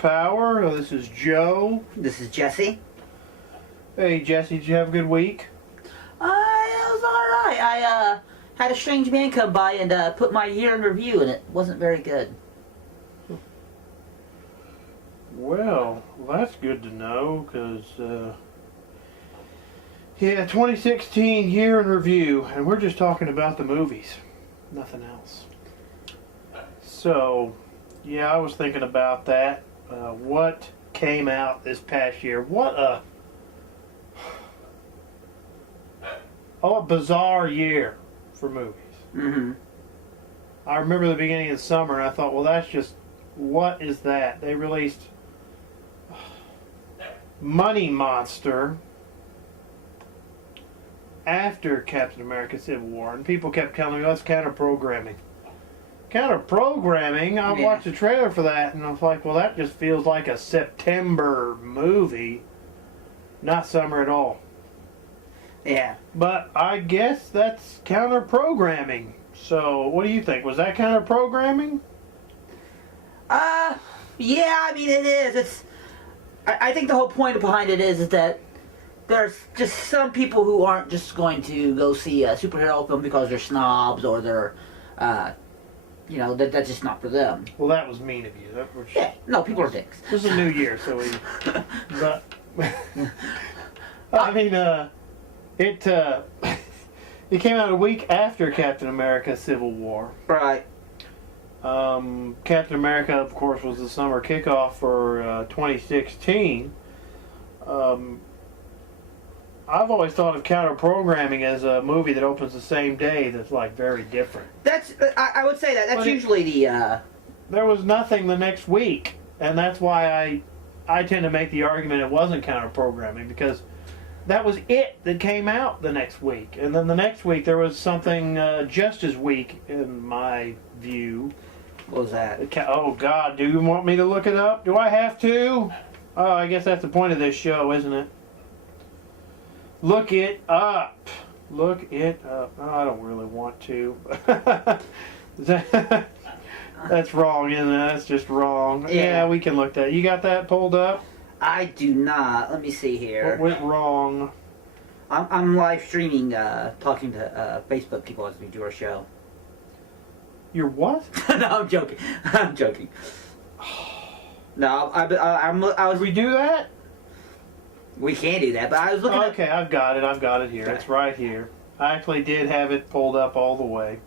Power. This is Joe. This is Jesse. Hey, Jesse, did you have a good week? It was alright. I had a strange man come by and put my year in review, and it wasn't very good. Well, that's good to know, because, yeah, 2016 year in review, and we're just talking about the movies. Nothing else. So, yeah, I was thinking about that. What came out this past year? What a bizarre year for movies. Mm-hmm. I remember the beginning of the summer, and I thought, well, that's just, what is that? They released Money Monster after Captain America Civil War, and people kept telling me, that's counter-programming. Counter-programming? I watched the trailer for that, and I was like, well, that just feels like a September movie, not summer at all. Yeah. But I guess that's counter-programming. So, what do you think? Was that counter-programming? Yeah, I mean, it is. I think the whole point behind it is that there's just some people who aren't just going to go see a superhero film because they're snobs or they're, that's just not for them. Well, that was mean of you. Yeah, no, people are dicks. This is a new year, so we... But... I mean, it came out a week after Captain America Civil War. Right. Captain America, of course, was the summer kickoff for 2016. I've always thought of counter-programming as a movie that opens the same day that's, like, very different. That's, I would say that's usually the, There was nothing the next week, and that's why I tend to make the argument it wasn't counter-programming, because that was it that came out the next week. And then the next week there was something just as weak, in my view. What was that? Oh, God, do you want me to look it up? Do I have to? Oh, I guess that's the point of this show, isn't it? Look it up. Look it up. Oh, I don't really want to. That's wrong, isn't it? That's just wrong. Yeah, we can look that. You got that pulled up? I do not. Let me see here. What went wrong? I'm live streaming, talking to Facebook people as we do our show. You're what? No, I'm joking. I'm joking. No, I was. Did we do that? We can do that, but I was looking. Okay, I've got it here. Okay. It's right here. I actually did have it pulled up all the way.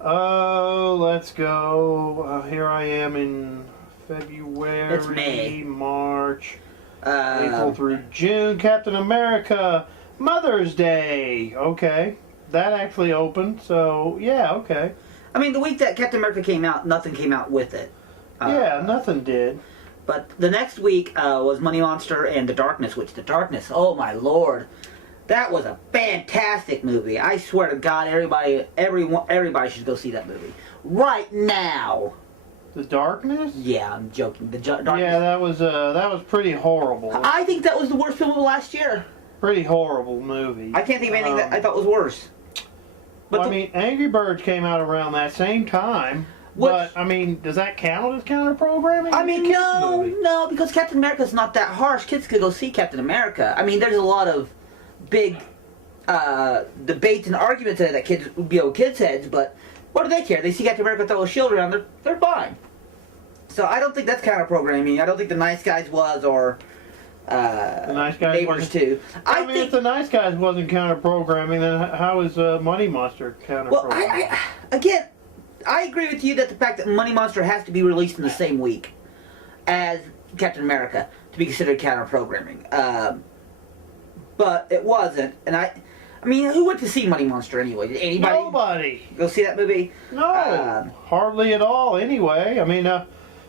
Oh, let's go. Here I am in February, it's May. March, April through June. Captain America, Mother's Day. Okay, that actually opened. So yeah, okay. I mean, the week that Captain America came out, nothing came out with it. Yeah, nothing did. But the next week was Money Monster and The Darkness, which The Darkness, oh my lord, that was a fantastic movie. I swear to God, everybody should go see that movie right now. The Darkness? Yeah, I'm joking. The Darkness. Yeah, that was pretty horrible. I think that was the worst film of last year. Pretty horrible movie. I can't think of anything that I thought was worse. But well, I mean, Angry Birds came out around that same time. But, I mean, does that count as counter-programming? I mean, no, because Captain America's not that harsh. Kids could go see Captain America. I mean, there's a lot of big debates and arguments that kids would be over kids' heads, but what do they care? They see Captain America throw a shield around, they're fine. So I don't think that's counter-programming. I don't think The Nice Guys was, or The Nice Guys Neighbors 2. I mean, if The Nice Guys wasn't counter-programming, then how is Money Monster counter-programming? Well, again, I agree with you that the fact that Money Monster has to be released in the same week as Captain America to be considered counter-programming. But it wasn't, and I mean, who went to see Money Monster anyway? Did anybody? Nobody. Go see that movie? No, hardly at all anyway. I mean,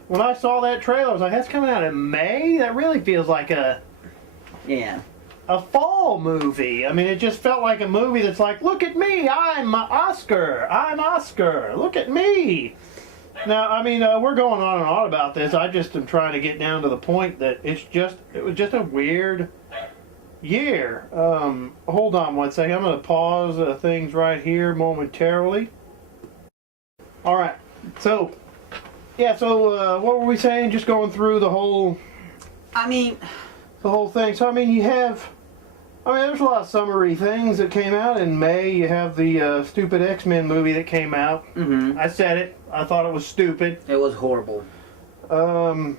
when I saw that trailer, I was like, that's coming out in May? That really feels like a fall movie. I mean, it just felt like a movie that's like, look at me, I'm Oscar, look at me. Now, I mean, we're going on and on about this. I just am trying to get down to the point that it was just a weird year. Hold on one second. I'm going to pause things right here momentarily. All right. So, Yeah. So what were we saying? Just going through the whole I mean, thing. So I mean, there's a lot of summery things that came out in May. You have the stupid X-Men movie that came out. mm-hmm. I said it. I thought it was stupid. It was horrible. And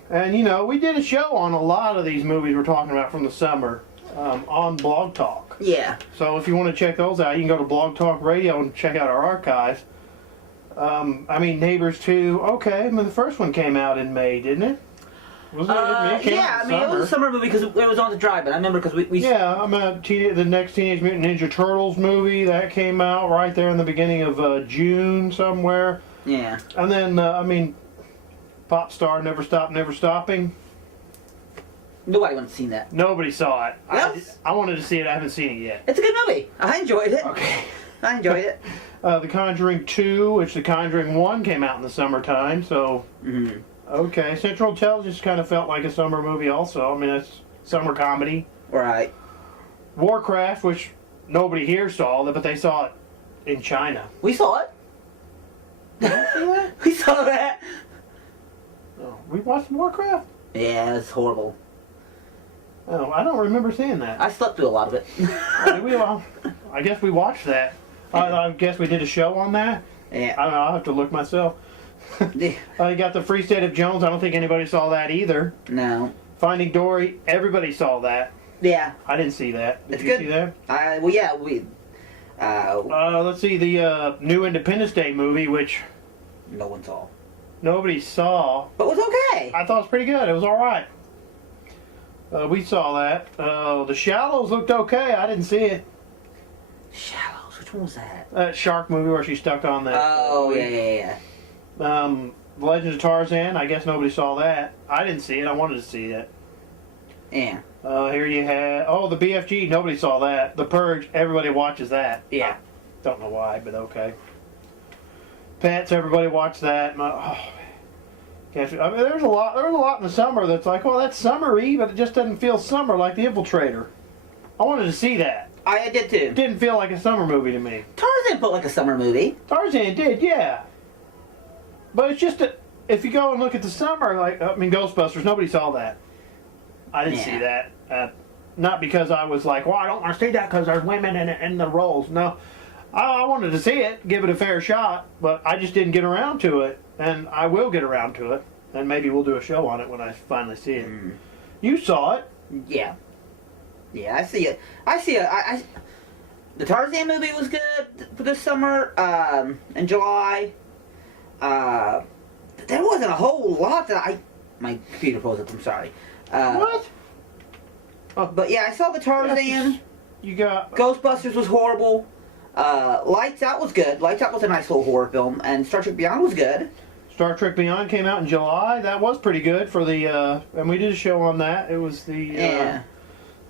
we did a show on a lot of these movies we're talking about from the summer on Blog Talk. Yeah. So if you want to check those out, you can go to Blog Talk Radio and check out our archives. Neighbors 2. Okay, I mean, the first one came out in May, didn't it? Wasn't it? Yeah, it was a summer movie because it was on the drive-in. I remember because we Yeah, the next Teenage Mutant Ninja Turtles movie that came out right there in the beginning of June somewhere. Yeah. And then Pop Star Never Stop Never Stopping. Nobody wants to see that. Nobody saw it. Yes. I wanted to see it. I haven't seen it yet. It's a good movie. I enjoyed it. Okay. I enjoyed it. The Conjuring 2, which The Conjuring 1 came out in the summertime, so... Mm-hmm. Okay. Central Intelligence kind of felt like a summer movie also. I mean, it's summer comedy. Right. Warcraft, which nobody here saw, but they saw it in China. We saw it. Did you see that? We saw that. Oh, we watched Warcraft? Yeah, it's horrible. Oh, I don't remember seeing that. I slept through a lot of it. Well, I guess we watched that. I guess we did a show on that. Yeah. I don't know. I'll have to look myself. You got The Free State of Jones. I don't think anybody saw that either. No. Finding Dory. Everybody saw that. Yeah. I didn't see that. Did It's you good. see that? Well, yeah, we. Let's see the new Independence Day movie, which No one saw. nobody saw. But it was okay. I thought it was pretty good. It was all right. We saw that. The Shallows looked okay. I didn't see it. Shallows. Which one was that? That shark movie where she's stuck on that. Oh, yeah. The Legends of Tarzan. I guess nobody saw that. I didn't see it. I wanted to see it. Yeah. Here you have. Oh, the BFG. Nobody saw that. The Purge. Everybody watches that. Yeah. Don't know why, but okay. Pets. Everybody watched that. There's a lot. There's a lot in the summer that's like, well, that's summery, but it just doesn't feel summer like The Infiltrator. I wanted to see that. I did too. It didn't feel like a summer movie to me. Tarzan felt like a summer movie. Tarzan did, yeah. But it's just that if you go and look at the summer, Ghostbusters, nobody saw that. I didn't see that. Not because I was like, well, I don't want to see that because there's women in the roles. No. I wanted to see it, give it a fair shot, but I just didn't get around to it. And I will get around to it. And maybe we'll do a show on it when I finally see it. Mm. You saw it. Yeah. Yeah, I see it. The Tarzan movie was good for this summer, in July. There wasn't a whole lot that my computer froze up, I'm sorry. What? But yeah, I saw the Tarzan. You got... Ghostbusters was horrible. Lights Out was good. Lights Out was a nice little horror film. And Star Trek Beyond was good. Star Trek Beyond came out in July. That was pretty good for the... and we did a show on that. It was the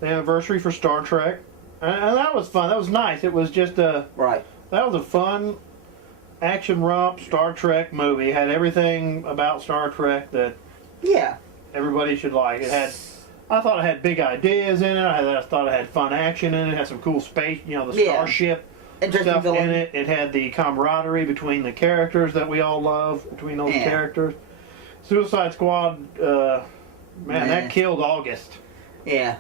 anniversary for Star Trek. And that was fun. That was nice. It was just a... Right. That was a fun action romp Star Trek movie. It had everything about Star Trek that everybody should like. I thought it had big ideas in it. I thought it had fun action in it. It had some cool space, the starship stuff in it. It had the camaraderie between the characters that we all love, between those characters. Suicide Squad, that killed August. Yeah.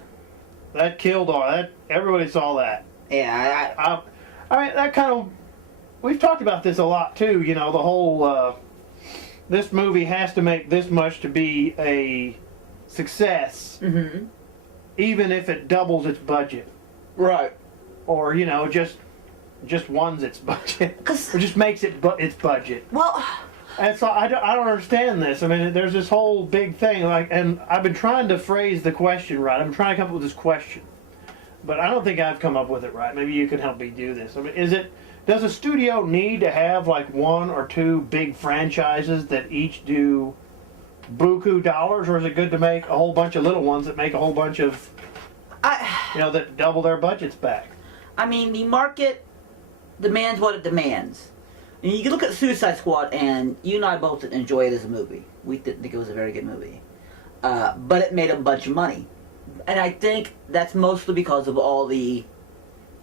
That killed August. Everybody saw that. Yeah, that kind of... We've talked about this a lot, too. The whole... this movie has to make this much to be a success. Mm-hmm. Even if it doubles its budget. Right. Or, just ones its budget. Or just makes it its budget. Well... And so I don't understand this. I mean, there's this whole big thing, and I've been trying to phrase the question right. I'm trying to come up with this question. But I don't think I've come up with it right. Maybe you can help me do this. I mean, does a studio need to have like one or two big franchises that each do buku dollars, or is it good to make a whole bunch of little ones that make a whole bunch of, that double their budgets back? I mean, the market demands what it demands. And you can look at Suicide Squad, and you and I both enjoy it as a movie. We didn't think it was a very good movie. But it made a bunch of money. And I think that's mostly because of all the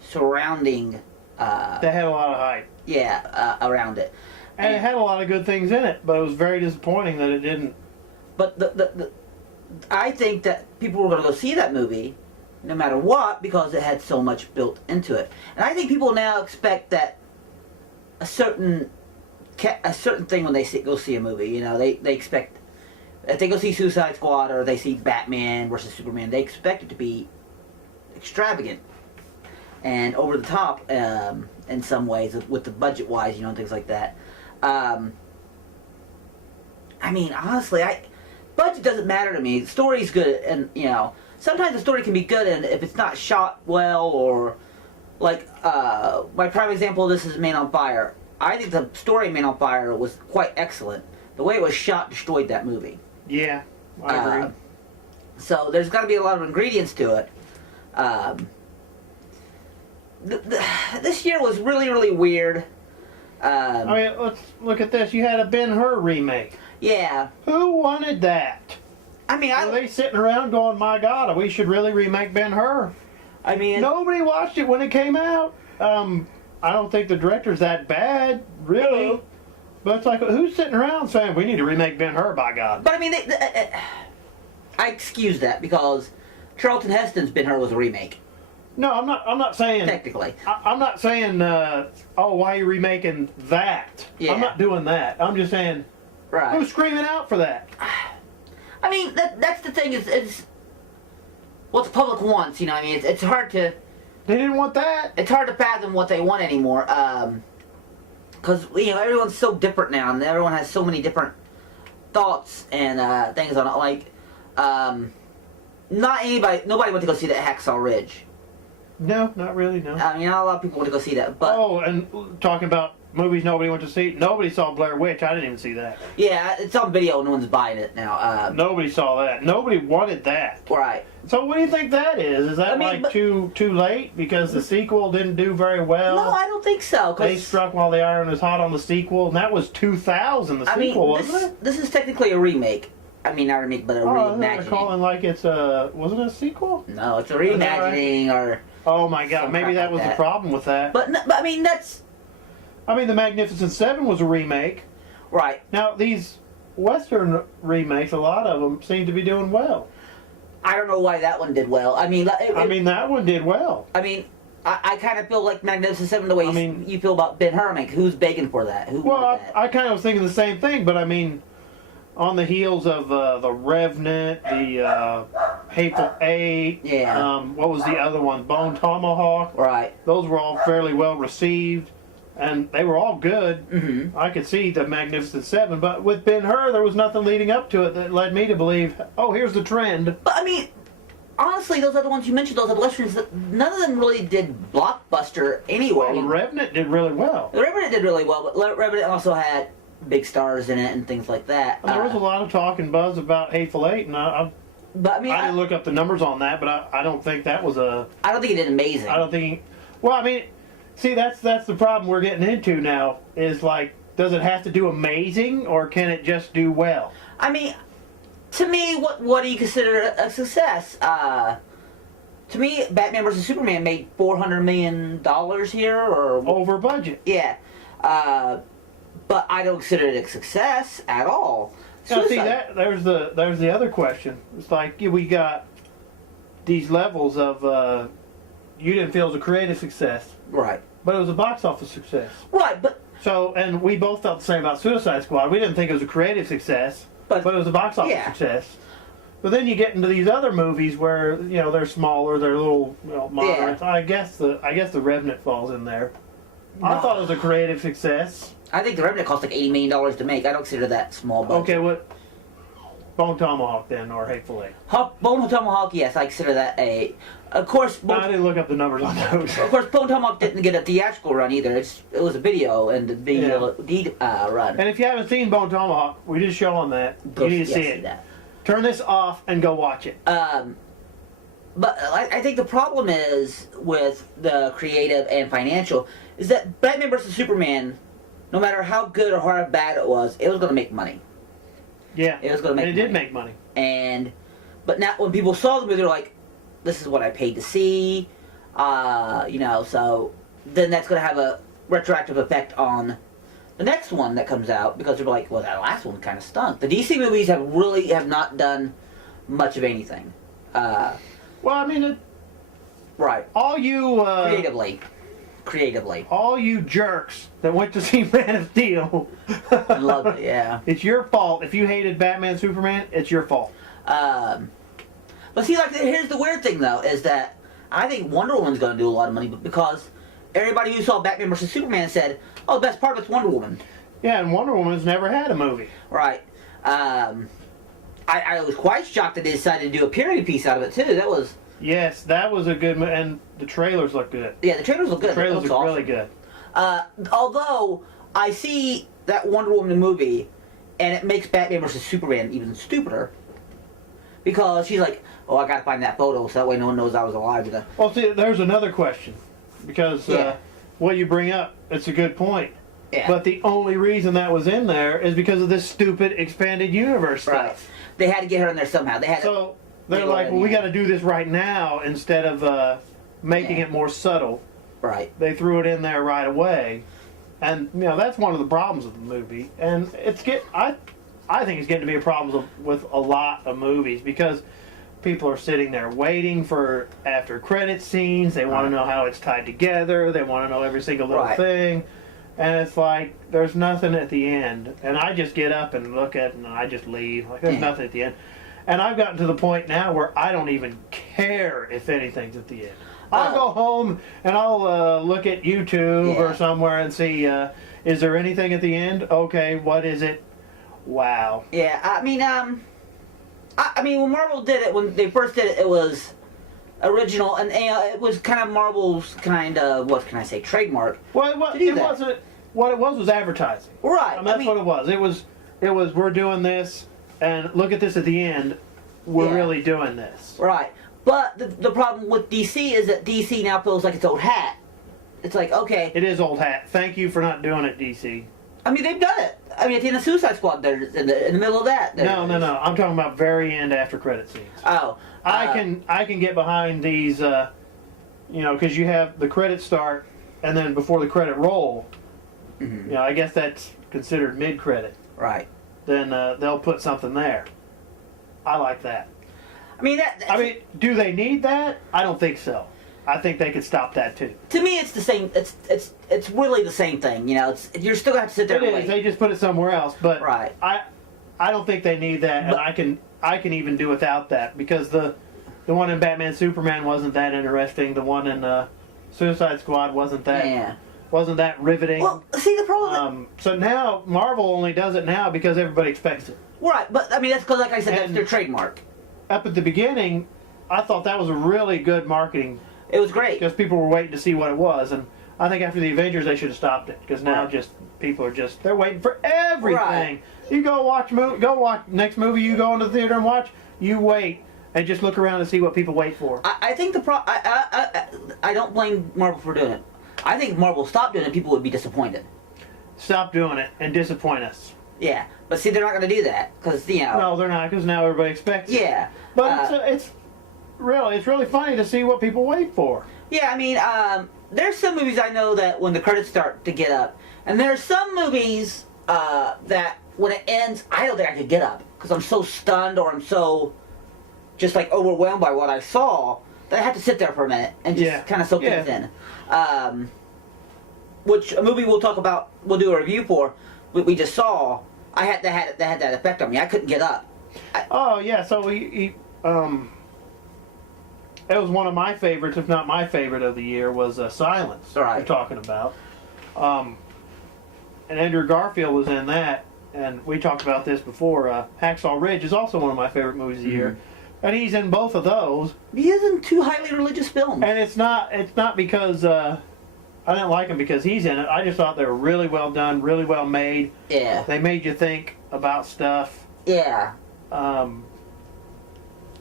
surrounding... they had a lot of hype. Yeah, around it. And it had a lot of good things in it, but it was very disappointing that it didn't. But I think that people were going to go see that movie, no matter what, because it had so much built into it. And I think people now expect that a certain thing when they go see a movie. You know, they expect if they go see Suicide Squad or they see Batman versus Superman, they expect it to be extravagant and over the top in some ways with the budget wise, you know, and things like that. I mean, honestly, budget doesn't matter to me. The story's good, and you know, sometimes the story can be good, and if it's not shot well, or like my prime example of this is Man on Fire. I think the story of Man on Fire was quite excellent. The way it was shot destroyed that movie. Yeah, I agree. So there's got to be a lot of ingredients to it. This year was really, really weird. I mean, let's look at this. You had a Ben-Hur remake. Yeah. Who wanted that? I mean, Were they sitting around going, "My God, we should really remake Ben-Hur"? I mean, Nobody watched it when it came out. I don't think the director's that bad, really. No. But it's like, who's sitting around saying, "We need to remake Ben-Hur"? By God. But I mean, I excuse that because Charlton Heston's Ben-Hur was a remake. No, I'm not. I'm not saying. Technically. I'm not saying. Oh, why are you remaking that? Yeah. I'm not doing that. I'm just saying. Right. Who's screaming out for that? I mean, that's the thing is what the public wants. You know, I mean, it's hard to. They didn't want that. It's hard to fathom what they want anymore. Because you know everyone's so different now, and everyone has so many different thoughts and things on it. Like, nobody went to go see that Hacksaw Ridge. No, not really. No. I mean, not a lot of people went to go see that, but Oh, and talking about movies nobody went to see. Nobody saw Blair Witch. I didn't even see that. yeah, it's on video. No one's buying it now. Nobody saw that. Nobody wanted that. Right. So what do you think that is? Is that I mean, like but- too late because the sequel didn't do very well? No, I don't think so. 'Cause, They struck while the iron was hot on the sequel, and that was 2000. The I mean, sequel, wasn't it? this is technically a remake. I mean, not a remake, but a Oh, they're reimagining. calling like it's a. Wasn't it a sequel? No, it's a that right? reimagining or. Oh my God! Some Maybe crap that like was the that. problem with that. But I mean, that's I mean, The Magnificent Seven was a remake. right. Now these Western remakes, a lot of them seem to be doing well. I don't know why that one did well. I mean, I mean, that one did well. I kind of feel like Magnificent Seven the way I mean- you feel about Ben-Hur. Like, who's begging for that? Who Well, wanted that? I kind of was thinking the same thing, but I mean, on the heels of the Revenant, the Hateful Eight, Yeah. what was the other one? Bone Tomahawk. Right. Those were all fairly well received, and they were all good. Mm-hmm. I could see the Magnificent Seven, but with Ben-Hur, there was nothing leading up to it that led me to believe, oh, here's the trend. But I mean, honestly, those other ones you mentioned, those other westerns, none of them really did blockbuster anyway. Well, the Revenant did really well. The Revenant did really well, but Revenant also had big stars in it and things like that. And there was a lot of talk and buzz about Hateful Eight, and I But I mean, didn't look up the numbers on that, but I don't think that was a. I don't think it did amazing. I don't think. Well, I mean, see, that's the problem we're getting into now. Is like, does it have to do amazing, or can it just do well? I mean, to me, what do you consider a success? To me, Batman vs Superman made $400 million here, or Over budget. yeah. But I don't consider it a success at all. Now, see Suicide- that there's the other question. It's like we got these levels of you didn't feel it was a creative success, Right. but it was a box office success. Right, but So, and we both felt the same about Suicide Squad. We didn't think it was a creative success, but it was a box office yeah. success. But then you get into these other movies where they're smaller, they're little moderate. I guess the Revenant falls in there. I No. thought it was a creative success. I think the Revenant cost like $80 million to make. I don't consider that small budget. Okay, what? Bone Tomahawk then, or Hateful Eight? Bone Tomahawk, yes, I consider that a. Of course, I didn't look up the numbers on those. Of course, Bone Tomahawk didn't get a theatrical run either. It was a video and the video did run. And if you haven't seen Bone Tomahawk, we did a show on that. Go You need to see yes, it. that. Turn this off and go watch it. But I think the problem is with the creative and financial is that Batman vs Superman, no matter how good or how bad it was going to make money. Yeah, It was gonna make and it did money. make money. But now when people saw the movie, they're like, "This is what I paid to see," So then that's going to have a retroactive effect on the next one that comes out, because they're like, well, that last one kind of stunk. The DC movies have not done much of anything. Well, I mean, Right. all you Creatively. all you jerks that went to see Man of Steel, Love it, yeah. it's your fault. If you hated Batman, Superman, it's your fault. But see, like, here's the weird thing, though, is that I think Wonder Woman's going to do a lot of money, but because everybody who saw Batman vs. Superman said, oh, the best part of it's Wonder Woman. Yeah, and Wonder Woman's never had a movie. Right. I was quite shocked that they decided to do a period piece out of it, too. That was... Yes, that was a good movie, and the trailers look good. Yeah, the trailers look good. The trailers It looks look awesome. really good. Although, I see that Wonder Woman movie, and it makes Batman vs. Superman even stupider. Because she's like, oh, I gotta find that photo so that way no one knows I was alive. Well, see, there's another question. Because Yeah. what you bring up, it's a good point. Yeah. But the only reason that was in there is because of this stupid expanded universe Right. stuff. They had to get her in there somehow. They had to... So they're Yeah, like, well, we yeah. got to do this right now instead of making Yeah. it more subtle. Right. They threw it in there right away, and that's one of the problems of the movie. And I think it's getting to be a problem with a lot of movies because people are sitting there waiting for after credit scenes. They want to know how it's tied together. They want to know every single little Right. thing. And it's like, there's nothing at the end. And I just get up and look at it and I just leave. Like, there's Yeah. nothing at the end. And I've gotten to the point now where I don't even care if anything's at the end. I'll go home and I'll look at YouTube or Yeah. somewhere and see, is there anything at the end? Okay, what is it? Wow. Yeah, I mean, when Marvel did it, when they first did it, it was original, and it was kind of Marvel's kind of, what can I say, trademark. Well, To do it that. wasn't. What it was advertising. Right. I mean, that's what it was. It was we're doing this, and look at this at the end. We're Yeah. really doing this. Right. But the problem with DC is that DC now feels like its old hat. It's like, okay, It is old hat. Thank you for not doing it, DC. I mean, they've done it. I mean, at the end of Suicide Squad, they're in the middle of that. No. I'm talking about very end after credit scenes. Oh. I can get behind these, because you have the credits start, and then before the credit roll, Mhm. I guess that's considered mid credit. Right. Then they'll put something there. I like that. I mean, Do they need that? I don't think so. I think they could stop that too. to me, it's the same. It's really the same thing. You're still gonna have to sit there It and is. wait. They just put it somewhere else. But Right. I don't think they need that, and But- I can even do without that because the one in Batman Superman wasn't that interesting. The one in Suicide Squad wasn't that riveting. Well, see the problem. So now Marvel only does it now because everybody expects it. Right, but I mean that's because, like I said, that's And- their trademark. Up at the beginning, I thought that was a really good marketing It was great. because people were waiting to see what it was, and I think after the Avengers they should have stopped it because now Right. people are they're waiting for everything. Right. You go watch next movie you go into the theater and watch. You wait and just look around and see what people wait for. I think I don't blame Marvel for doing it. I think if Marvel stopped doing it, people would be disappointed. Stop doing it and disappoint us. Yeah, but see, they're not going to do that because No, they're not because now everybody expects it. Yeah, But it's really funny to see what people wait for. yeah. I mean, there's some movies I know that when the credits start to get up, and there's some movies that when it ends, I don't think I could get up because I'm so stunned or I'm so just like overwhelmed by what I saw that I have to sit there for a minute and just kind of soak things in. Which a movie we'll talk about, we'll do a review for. We just saw. That had that effect on me. I couldn't get up. Oh yeah, so it was one of my favorites, if not my favorite of the year, was Silence. Right. We're talking about, and Andrew Garfield was in that, and we talked about this before. Hacksaw Ridge is also one of my favorite movies of the year, and he's in both of those. He isn't too highly religious films. And it's not because I didn't like him because he's in it. I just thought they were really well done, really well made. Yeah. They made you think about stuff. Yeah.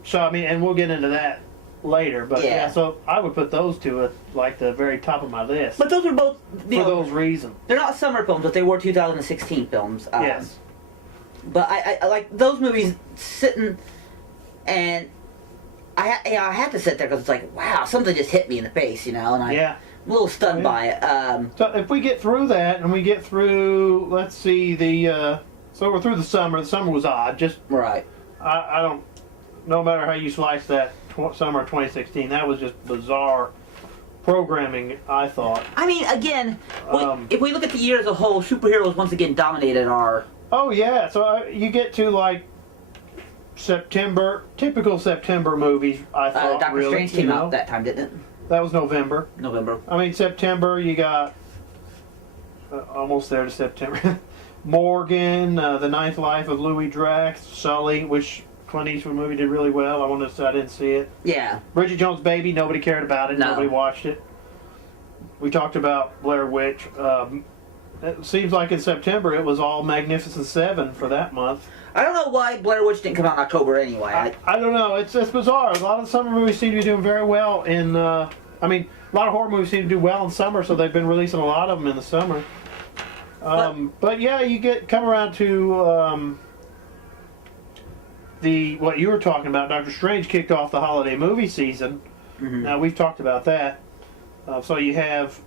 So I mean, and we'll get into that later. But Yeah. so I would put those two at like the very top of my list But those are both, for those reasons. they're not summer films, but they were 2016 films. Yes. But I like those movies sitting, and I had to sit there because it's like, wow, something just hit me in the face, and Yeah. a little stunned Yeah. by it. So if we get through that and we get through, let's see, so we're through the summer. The summer was odd. Just Right. I don't. No matter how you slice that summer of 2016, that was just bizarre programming. I thought. I mean, again, Um, if we look at the year as a whole, superheroes once again dominated our. Oh yeah. So you get to like September, typical September movies. I thought Doctor really, Strange came out that time, didn't it? That was November. November. I mean September. You got almost there to September. Morgan, The Ninth Life of Louis Drax, Sully, which Clint Eastwood movie did really well. I didn't see it. Yeah. Bridget Jones' Baby, nobody cared about it. No. Nobody watched it. We talked about Blair Witch. It seems like in September it was all Magnificent Seven for that month. I don't know why Blair Witch didn't come out in October anyway. I don't know. It's bizarre. A lot of the summer movies seem to be doing very well in. A lot of horror movies seem to do well in summer, so they've been releasing a lot of them in the summer. But yeah, you come around to what you were talking about. Doctor Strange kicked off the holiday movie season. Mm-hmm. Now we've talked about that. So you have,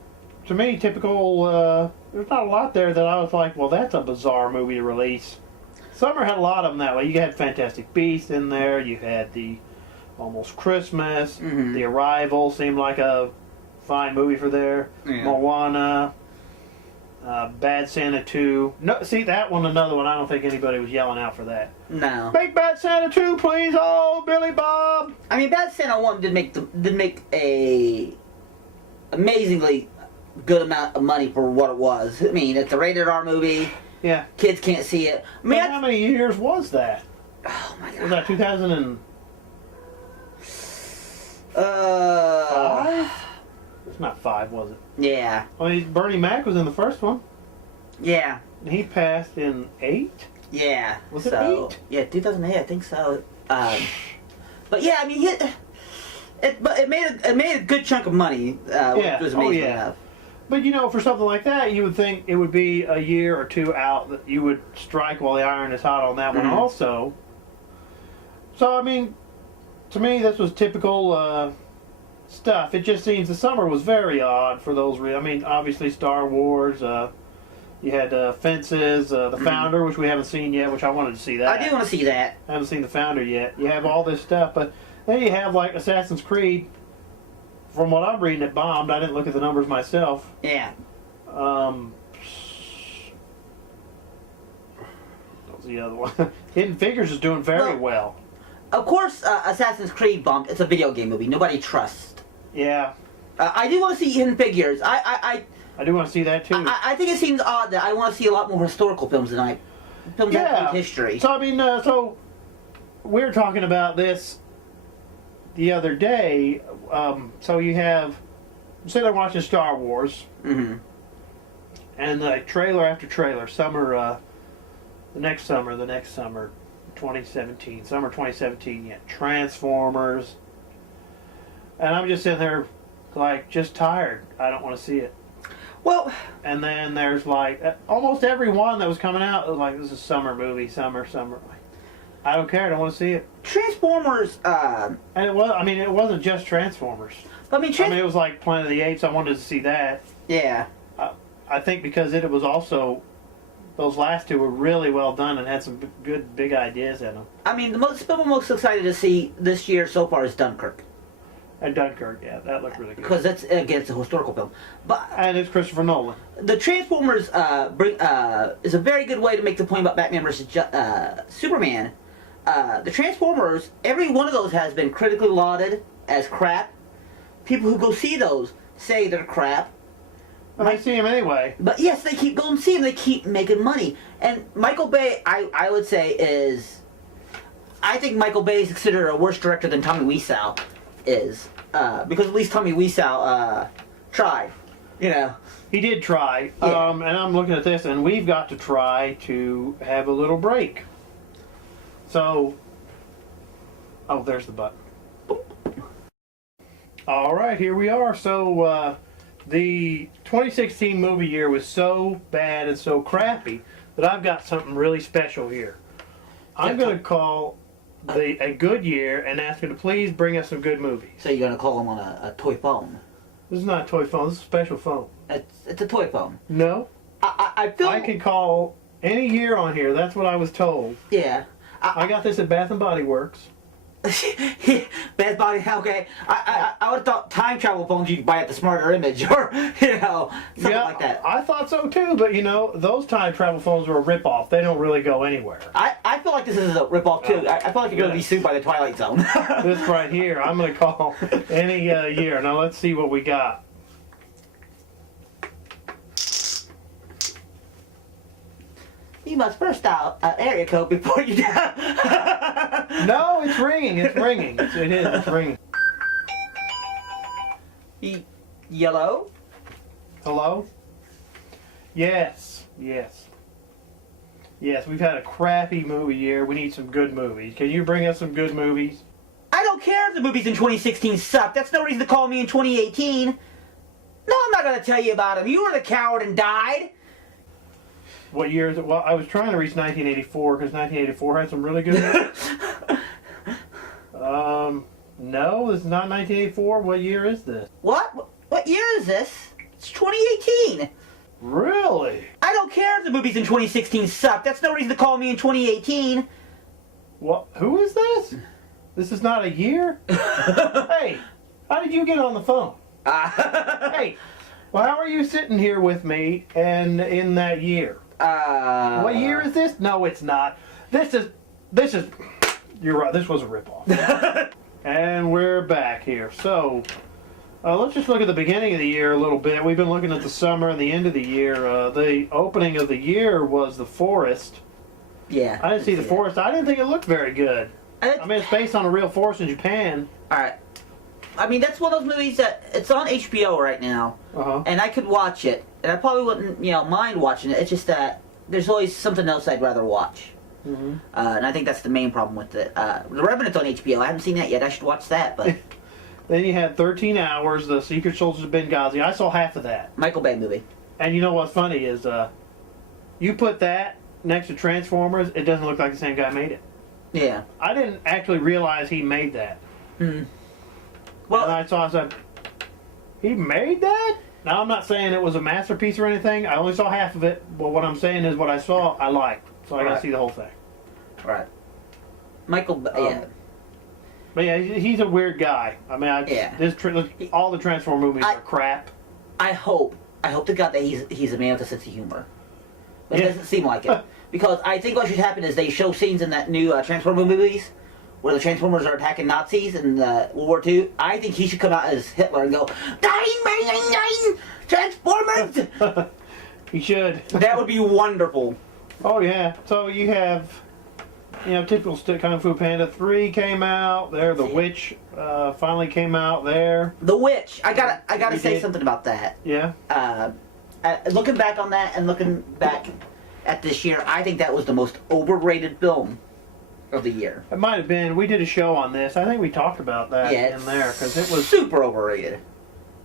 to me, typical. There's not a lot there that I was like, well, that's a bizarre movie to release. Summer had a lot of them that way. You had Fantastic Beasts in there. You had the Almost Christmas. Mm-hmm. The Arrival seemed like a fine movie for there. Yeah. Moana. Bad Santa 2. No, see that one, another one. I don't think anybody was yelling out for that. No. Make Bad Santa 2, please! Oh, Billy Bob! I mean, Bad Santa 1 did make a amazingly good amount of money for what it was. I mean, it's a rated R movie. Yeah. Kids can't see it. I mean, But how many years was that? oh my god. Was that 2005? It's not 5, was it? Yeah. I mean, Bernie Mac was in the first one. Yeah. And he passed in 8? Yeah. Was it so, 8? Yeah, 2008, I think so. But yeah, I mean, it made a good chunk of money. Which was amazing yeah. enough. But for something like that, you would think it would be a year or two out that you would strike while the iron is hot on that one also. So, I mean, to me, this was typical stuff. It just seems the summer was very odd for those reasons. I mean, obviously Star Wars, you had Fences, The Founder, which we haven't seen yet, which I wanted to see that. I do want to see that. I haven't seen The Founder yet. You have all this stuff, but then you have like Assassin's Creed. From what I'm reading, it bombed. I didn't look at the numbers myself. Yeah. What was the other one? Hidden Figures is doing very well. Of course, Assassin's Creed bombed. It's a video game movie. Nobody trusts. Yeah. I do want to see Hidden Figures. I do want to see that too. I think it seems odd that I want to see a lot more historical films than films that include history. So I mean, so we were talking about this the other day. So you have, say they're watching Star Wars, and trailer after trailer. Summer, the next summer, 2017, summer 2017. Yet Transformers, and I'm just sitting there, like, just tired. I don't want to see it. Well, and then there's like almost every one that was coming out was like, this is a summer movie, summer. I don't care. I don't want to see it. Transformers. And it was. I mean, it wasn't just Transformers. It was like Planet of the Apes. I wanted to see that. Yeah. I think because it was also, those last two were really well done and had some good big ideas in them. I mean, the film I'm most excited to see this year so far is Dunkirk. And Dunkirk, yeah, that looked really good. Because it's a historical film. And it's Christopher Nolan. The Transformers is a very good way to make the point about Batman versus Superman. The Transformers, every one of those has been critically lauded as crap. People who go see those say they're crap. Well, I see him anyway. But yes, they keep going to see him. They keep making money. And Michael Bay, I would say is... I think Michael Bay is considered a worse director than Tommy Wiseau is. Because at least Tommy Wiseau tried. He did try. Yeah. And I'm looking at this, and we've got to try to have a little break. So... Oh, there's the button. All right, here we are. So, the 2016 movie year was so bad and so crappy that I've got something really special here. I'm going to call a good year and ask you to please bring us some good movies. So you're going to call him on a toy phone? This is not a toy phone. This is a special phone. It's a toy phone. No. I feel. I can call any year on here. That's what I was told. Yeah. I got this at Bath and Body Works. Best Body. Okay. I would have thought time travel phones you'd buy at the Smarter Image or something like that. I thought so too, but those time travel phones are a ripoff. They don't really go anywhere. I feel like this is a ripoff too. I feel like you're going to be sued by the Twilight Zone. This right here, I'm going to call any year. Now let's see what we got. You must first dial area code before you dial. No, it's ringing. It's ringing. It's ringing. Yellow? Hello? Yes. Yes, we've had a crappy movie year. We need some good movies. Can you bring us some good movies? I don't care if the movies in 2016 suck. That's no reason to call me in 2018. No, I'm not going to tell you about them. You were the coward and died. What year is it? Well, I was trying to reach 1984 because 1984 had some really good movies. No, this is not 1984. What year is this? What? What year is this? It's 2018. Really? I don't care if the movies in 2016 suck. That's no reason to call me in 2018. What? Who is this? This is not a year? Hey, how did you get on the phone? Hey, well, how are you sitting here with me and in that year? What year is this? No, it's not. This is, you're right, this was a ripoff. And we're back here. So, let's just look at the beginning of the year a little bit. We've been looking at the summer and the end of the year. The opening of the year was The Forest. Yeah. I didn't see The Forest. I didn't think it looked very good. I mean, it's based on a real forest in Japan. Alright. I mean, that's one of those movies that, it's on HBO right now. Uh-huh. And I could watch it. And I probably wouldn't, mind watching it. It's just that there's always something else I'd rather watch. Mm-hmm. And I think that's the main problem with it. The Revenant's on HBO. I haven't seen that yet. I should watch that, but... Then you had 13 Hours, The Secret Soldiers of Benghazi. I saw half of that. Michael Bay movie. And you know what's funny is, you put that next to Transformers, it doesn't look like the same guy made it. Yeah. I didn't actually realize he made that. Hmm. Well, and I said, he made that? Now, I'm not saying it was a masterpiece or anything. I only saw half of it. But what I'm saying is what I saw, I liked. So I got to see the whole thing. Right. Michael Bay, yeah. But yeah, he's a weird guy. I mean, all the Transformer movies are crap. I hope to God that he's a man with a sense of humor. But it doesn't seem like it. Because I think what should happen is they show scenes in that new Transformer movies where the Transformers are attacking Nazis in World War II. I think he should come out as Hitler and go, "Dying, Transformers!" He should. That would be wonderful. Oh yeah. So you have, typical Kung Fu Panda 3 came out there. The Witch finally came out there. The Witch. I gotta say something about that. Yeah. Looking back on that and looking back at this year, I think that was the most overrated film of the year. It might have been. We did a show on this. I think we talked about that in there because it was super overrated.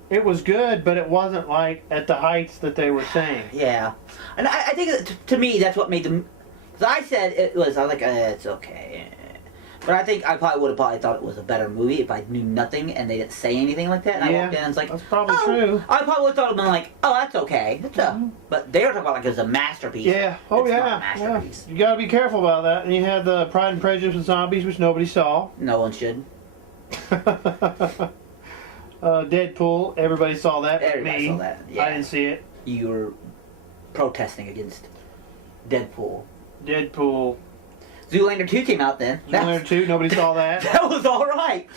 It was good, but it wasn't like at the heights that they were saying. Yeah, and I think to me that's what made them. Because I said I was like, it's okay, but I think I would have thought it was a better movie if I knew nothing and they didn't say anything like that. And I walked in and it's like, that's probably true. I probably would have thought it would have been like, oh, that's okay. But they were talking about like it was a masterpiece. Yeah. Oh, it's yeah. Not a masterpiece. You got to be careful about that. And you had the Pride and Prejudice and Zombies, which nobody saw. No one should. Deadpool, everybody saw that. Everybody saw that. Yeah. I didn't see it. You were protesting against Deadpool. Zoolander 2 came out then. Zoolander 2, nobody saw that. That was alright.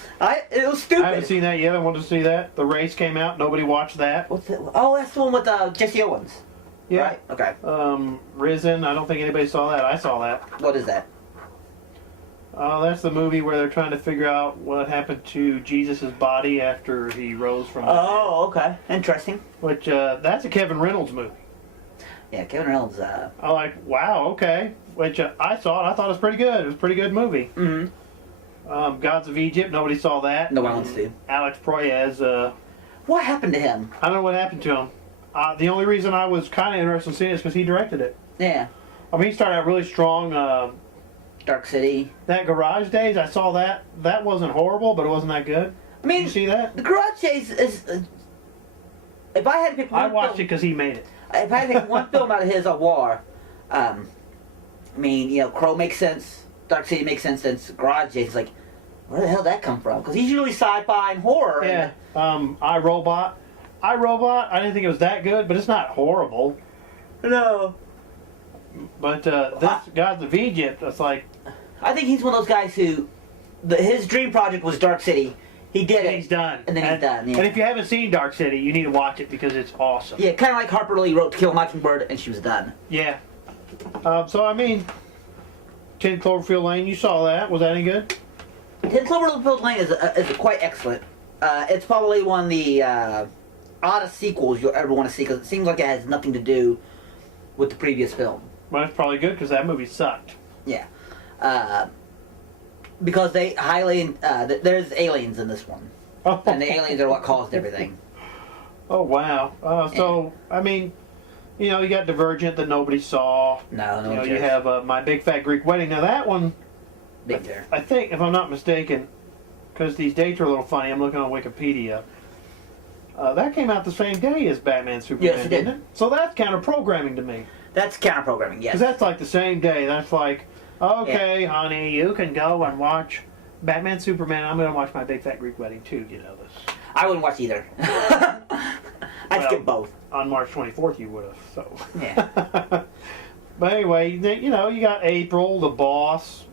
It was stupid. I haven't seen that yet. I wanted to see that. The Race came out. Nobody watched that. What's that? Oh, that's the one with Jesse Owens. Yeah. Right? Okay. Risen. I don't think anybody saw that. I saw that. What is that? That's the movie where they're trying to figure out what happened to Jesus' body after he rose from the dead. Oh, okay. Interesting. Which, that's a Kevin Reynolds movie. Yeah, Kevin Reynolds, I'm like, wow, okay. Which, I saw it. I thought it was pretty good. It was a pretty good movie. Mm-hmm. Gods of Egypt. Nobody saw that. No one wants to. Alex Proyas. What happened to him? I don't know what happened to him. The only reason I was kind of interested in seeing it is because he directed it. Yeah. I mean, he started out really strong. Dark City. That Garage Days, I saw that. That wasn't horrible, but it wasn't that good. I mean, did you see that? The Garage Days is if I had to pick one I watched it film, because he made it. if I had to pick one film out of his au revoir, I mean, you know, Crow makes sense, Dark City makes sense, since Garage Days, like, where the hell did that come from? Because he's usually sci-fi and horror. Yeah. iRobot. iRobot, I didn't think it was that good, but it's not horrible. No. But this Gods of Egypt, it's like, I think he's one of those guys who, his dream project was Dark City. He did it. he's done. And then he's done, yeah. And if you haven't seen Dark City, you need to watch it because it's awesome. Yeah, kind of like Harper Lee wrote To Kill a Mockingbird, and she was done. Yeah. So, I mean, 10 Cloverfield Lane, you saw that. Was that any good? 10 Cloverfield Lane is quite excellent. It's probably one of the oddest sequels you'll ever want to see, because it seems like it has nothing to do with the previous film. Well, that's probably good because that movie sucked. Yeah. Because they highly... there's aliens in this one. And the aliens are what caused everything. Oh, wow. So, I mean, you know, you got Divergent that nobody saw. No, You know, you have My Big Fat Greek Wedding. Now, that one, Big there. I think, if I'm not mistaken, because these dates are a little funny, I'm looking on Wikipedia. That came out the same day as Batman Superman, Yes, it did. didn't it? So that's counter-programming to me. That's counter-programming, yes. Because that's like the same day. That's like, okay, honey, you can go and watch Batman Superman. I'm going to watch My Big Fat Greek Wedding too, you know this. I wouldn't watch either. I'd skip both. On March 24th you would have, so. Yeah. But anyway, you know, you got April, The Boss,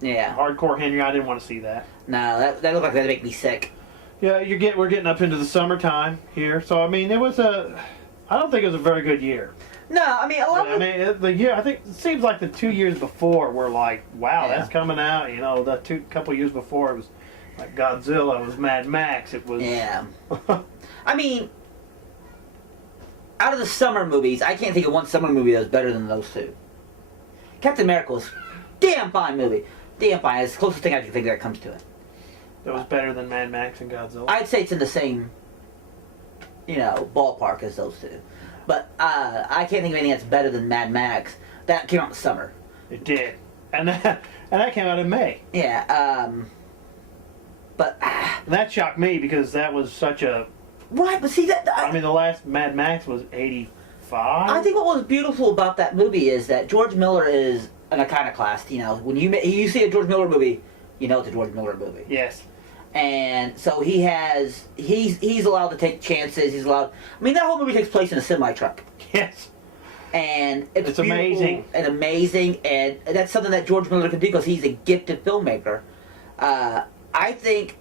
Yeah. Hardcore Henry. I didn't want to see that. No, that looked like that'd make me sick. Yeah, we're getting up into the summertime here. So, I mean, I don't think it was a very good year. No, I mean, a lot of... I mean, the year, I think it seems like the 2 years before were like, wow, Yeah. that's coming out. You know, the couple years before it was like Godzilla, it was Mad Max, it was. Yeah. I mean, out of the summer movies, I can't think of one summer movie that was better than those two. Captain America was a damn fine movie. Damn fine. It's the closest thing I can think that comes to it. That was better than Mad Max and Godzilla. I'd say it's in the same, you know, ballpark as those two. But I can't think of anything that's better than Mad Max. That came out in the summer. It did, and that came out in May. Yeah. But And that shocked me because that was such a. what? But see that. I mean, the last Mad Max was '85. I think what was beautiful about that movie is that George Miller is an iconoclast. You know, when you see a George Miller movie, you know it's a George Miller movie. Yes. And so he's allowed to take chances. He's allowed. I mean, that whole movie takes place in a semi truck, Yes. and it's beautiful amazing. and amazing, and that's something that George Miller can do because he's a gifted filmmaker. I think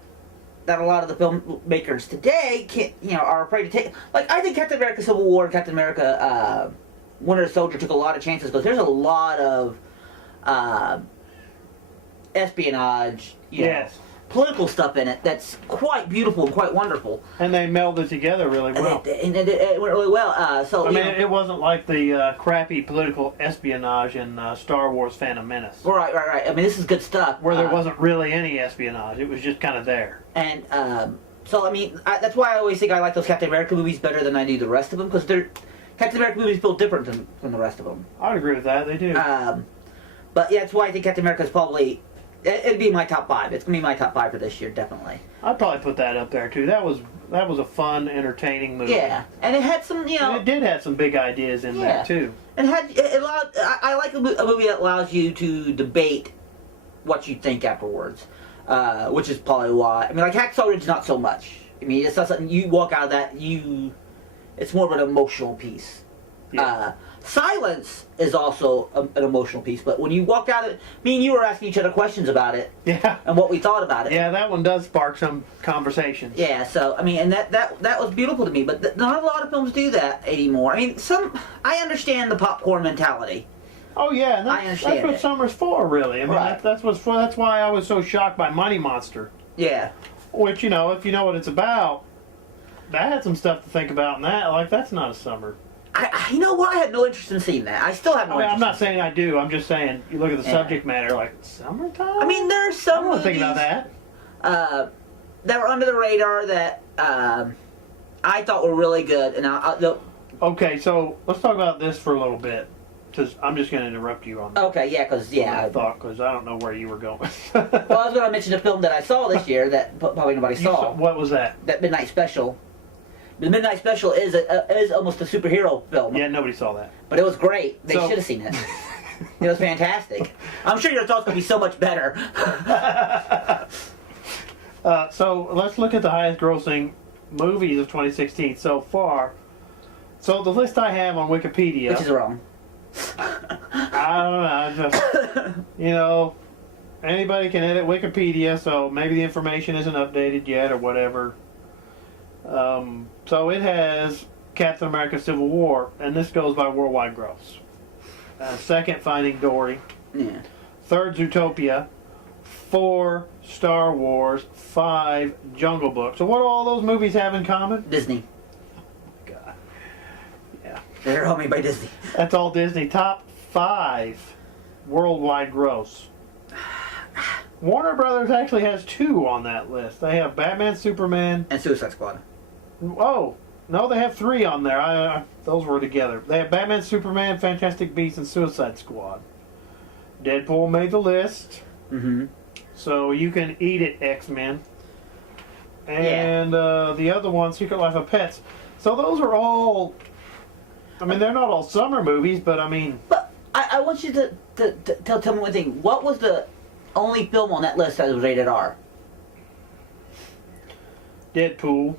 that a lot of the filmmakers today are afraid to take. Like, I think Captain America: Civil War and Captain America: Winter Soldier took a lot of chances because there's a lot of espionage. You know, Yes. political stuff in it that's quite beautiful and quite wonderful. And they melded together really well. And it went really well. So I mean, you know, it wasn't like the crappy political espionage in Star Wars: Phantom Menace, right. I mean, this is good stuff. where there wasn't really any espionage. It was just kind of there. And so, I mean, that's why I always think I like those Captain America movies better than I do the rest of them, because Captain America movies feel different than the rest of them. I'd agree with that. They do. But yeah, that's why I think Captain America is probably. It'd be my top 5. It's gonna be my top 5 for this year, definitely. I'd probably put that up there too. That was a fun, entertaining movie. Yeah, and it had some, And it did have some big ideas in there too. And it allowed. I like a movie that allows you to debate what you think afterwards, which is probably why. I mean, like Hacksaw Ridge, not so much. I mean, it's not something you walk out of that It's more of an emotional piece. Yeah. Silence is also an emotional piece, but when you walk out of it, me and you were asking each other questions about it Yeah. and what we thought about it. Yeah, that one does spark some conversations. Yeah, so I mean, and that was beautiful to me, but not a lot of films do that anymore. I mean, I understand the popcorn mentality. Oh yeah, and I that's understand what it. summer's for, really. I mean, Right. that's why I was so shocked by Money Monster, Yeah, which, you know, if you know what it's about, that had some stuff to think about in that. Like, that's not a summer. you know what? I had no interest in seeing that. I still have no I mean, interest. I'm not saying I do. I'm just saying you look at the Yeah. subject matter, like summertime. I mean, there are I some don't want to movies think about that. that were under the radar that I thought were really good, and Okay, so let's talk about this for a little bit, because I'm just going to interrupt you on that. okay, yeah, because I thought, because I don't know where you were going. well, I was going to mention a film that I saw this year that probably nobody saw. What was that? That Midnight Special. The Midnight Special is almost a superhero film. Yeah, nobody saw that. But it was great. They So- should have seen it. It was fantastic. I'm sure your thoughts could be so much better. So let's look at the highest grossing movies of 2016 so far. So the list I have on Wikipedia, Which is wrong. I don't know, I just, you know, anybody can edit Wikipedia, so maybe the information isn't updated yet or whatever. So it has Captain America Civil War, and this goes by worldwide gross. Second, Finding Dory. Yeah. Third, Zootopia. 4, Star Wars. 5, Jungle Book. So what do all those movies have in common? Disney. God. Yeah. They're all made by Disney. That's all Disney. Top 5 worldwide gross. Warner Brothers actually has 2 on that list. They have Batman, Superman. And Suicide Squad. Oh, no, they have 3 on there. Those were together. They have Batman, Superman, Fantastic Beasts, and Suicide Squad. Deadpool made the list. Mm-hmm. So you can eat it, X-Men. And the other one, Secret Life of Pets. So those are all... I mean, they're not all summer movies, but I mean... But I want you to tell me one thing. What was the only film on that list that was rated R? Deadpool.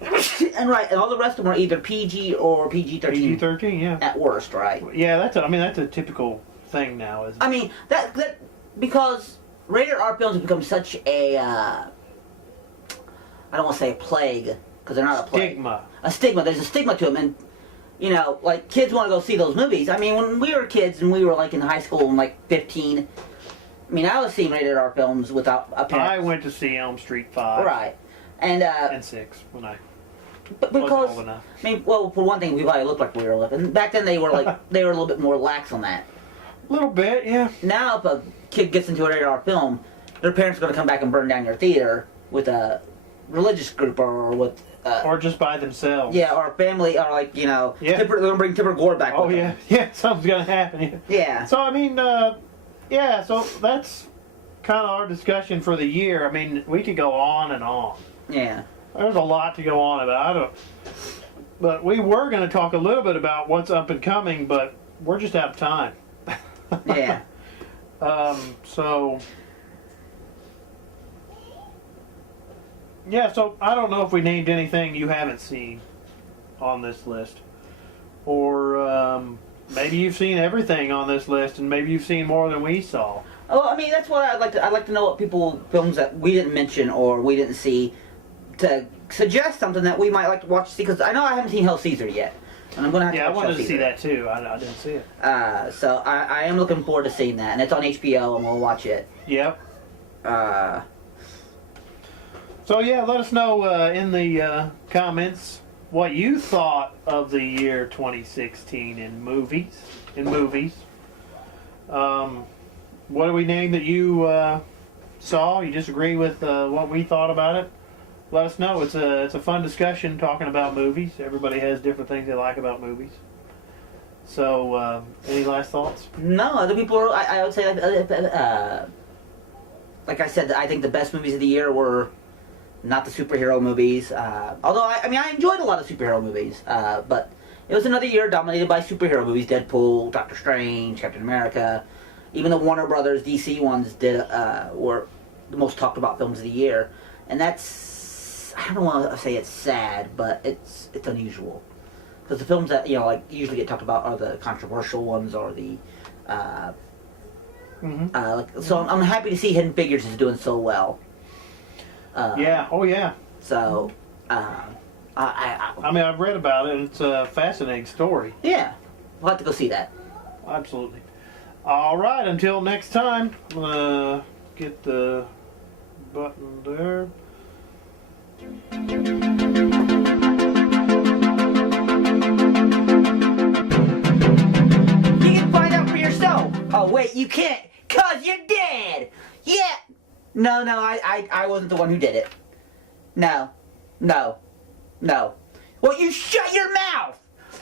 And all the rest of them are either PG or PG-13. PG-13, yeah. At worst, right? Yeah, that's a typical thing now, isn't it? I mean, that because rated R films have become such a, I don't want to say a plague, because they're not a plague. Stigma. A stigma. There's a stigma to them, and, you know, like, kids want to go see those movies. I mean, when we were kids and we were, like, in high school and, like, 15, I mean, I was seeing rated R films without a parent. I went to see Elm Street 5. Right. And 6 when I but wasn't because, old enough. I mean, well, for one thing, we probably looked like we were living. Back then, they were, like, they were a little bit more lax on that. A little bit, yeah. Now, if a kid gets into a rated R film, their parents are going to come back and burn down your theater with a religious group or with... Or just by themselves. Yeah, or family, or like, you know, Yeah. they're going to bring Tipper Gore back Oh, with yeah. them. Yeah, something's going to happen. Yeah. Yeah. So, I mean, yeah, so that's kind of our discussion for the year. I mean, we could go on and on. Yeah. There's a lot to go on about. But we were going to talk a little bit about what's up and coming, but we're just out of time. Yeah. So... Yeah, so I don't know if we named anything you haven't seen on this list. Or maybe you've seen everything on this list and maybe you've seen more than we saw. Oh, I mean, that's what I'd like to know what films that we didn't mention or we didn't see, to suggest something that we might like to watch, see, because I know I haven't seen Hell Caesar yet. And I'm going to have Yeah, to I watch wanted Hell to see Caesar. that too. I didn't see it. So I am looking forward to seeing that. And it's on HBO and we'll watch it. Yep. Uh, So yeah, let us know in the comments what you thought of the year 2016 in movies. What do we name that you saw? You disagree with what we thought about it? Let us know. It's a fun discussion talking about movies. Everybody has different things they like about movies. So, any last thoughts? no, other people are, I would say, like I said, I think the best movies of the year were not the superhero movies. Although, I mean, I enjoyed a lot of superhero movies. But it was another year dominated by superhero movies. Deadpool, Doctor Strange, Captain America. Even the Warner Brothers DC ones were the most talked about films of the year. And that's, I don't want to say it's sad, but it's unusual. Because the films that, you know, like, usually get talked about are the controversial ones or the... so I'm happy to see Hidden Figures is doing so well. Yeah. Oh yeah. So, I mean, I've read about it. It's a fascinating story. yeah, we'll have to go see that. Absolutely. All right. Until next time. I'm gonna get the button there. You can find out for yourself. Oh wait, you can't, cause you're dead. Yeah. No, I wasn't the one who did it. No. Well, you shut your mouth.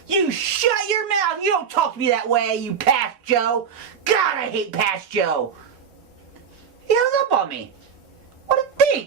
You shut your mouth. You don't talk to me that way, you Past Joe. God, I hate Past Joe. He hung up on me. What a thief.